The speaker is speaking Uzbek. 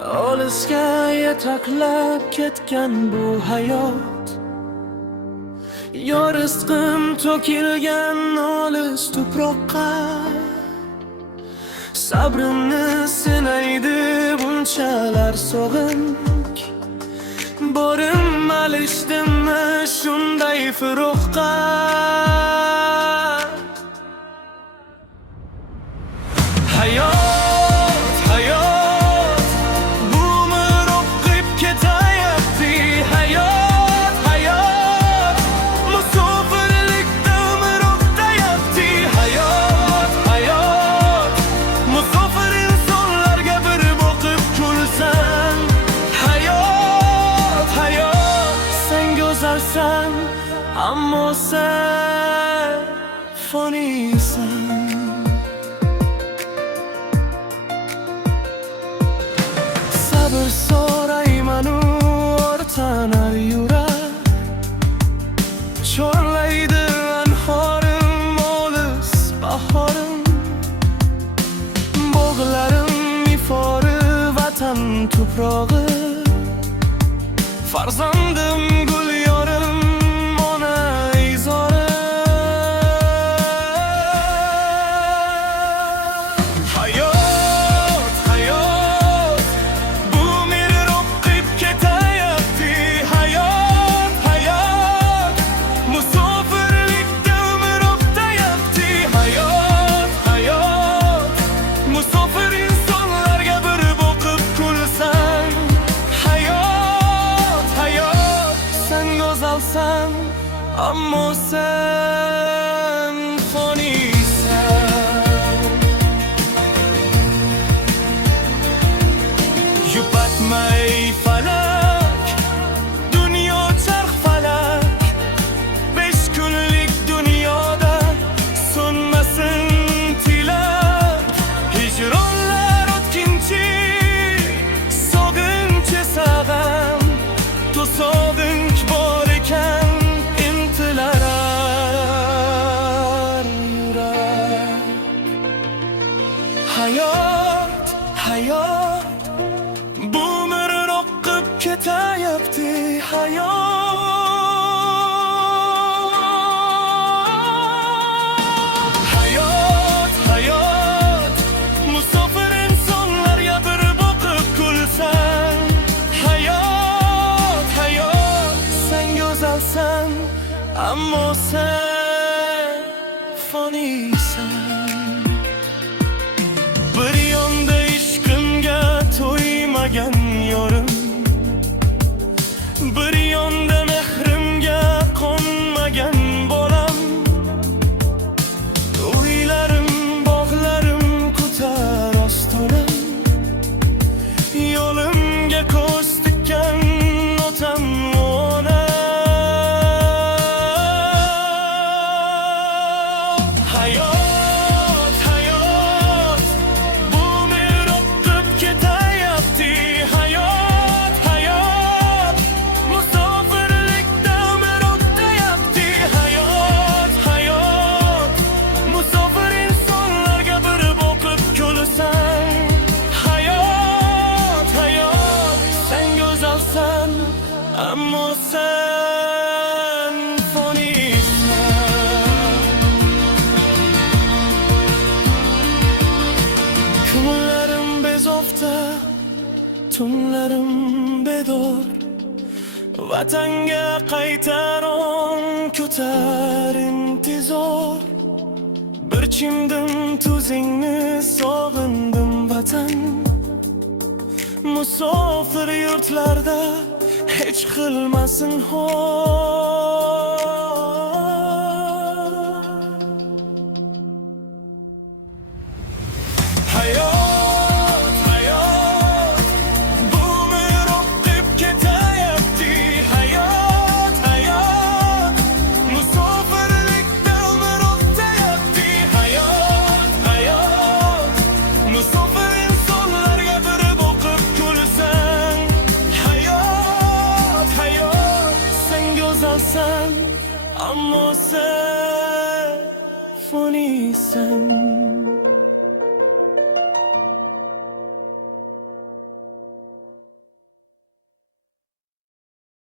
Olisga yetaklab ketgan bu hayot, yo rizqim to'kilgan olis tuproqqa. Sabrimni sinaydi bunchalar sog'inch, borim alishdimmi shunday firoqqa. Hayot, hayot, bu umr o'qib ketayapti. Hayot, hayot, musofirlikda umr o'tayapti. Hayot, hayot, musofir insonlarga bir boqib kulsan. Hayot, hayot, sen go'zalsan, ammo sen foniysan. Sabr so'raymanu o'rtanar yurak, chorlaydi anhorim olis bahorim. Bog'larim ifori vatan tuprog'i, farzandim gul yorim ona izori. Ammo sen foniysan. Yupatmay falak, dunyo charx falak. 5 kunlik dunyoda so'nmasin tilak. Hijronlar o'tkinchi, sog'inch esa g'am. To'sodinch bor ekan hayot, hayot, bu umr o'qib ketayapti. Hayot, hayot, hayot, musofir insonlarga bir boqib kulsan. Hayot, hayot, sen go'zalsan, ammo sen foniysan. Bir yonda ishqimga to'ymagan yorim, bir yonda mehrimga qonmagan bolam. Uylarim, bog'larim kutar ostonim, yo'limga ko'z tikkan otam ona. Hayot, ammo sen foniysan. Kunlarim bezovta, tunlarim bedor. Vatanga qaytar on kutar intizor. Bir chimdim tuzingni, sog'indim vatan. Musofir yurtlarda hech qilmasin ho'l. Hayot, hayot, bu umr o'qib ketayapti. Hayot, hayot, musofirlikda umr o'tayapti. Hayot, hayot, musofir insonlarga bir boqib kulsan. Hayot, hayot, sen go'zalsan, ammo sen foniysan.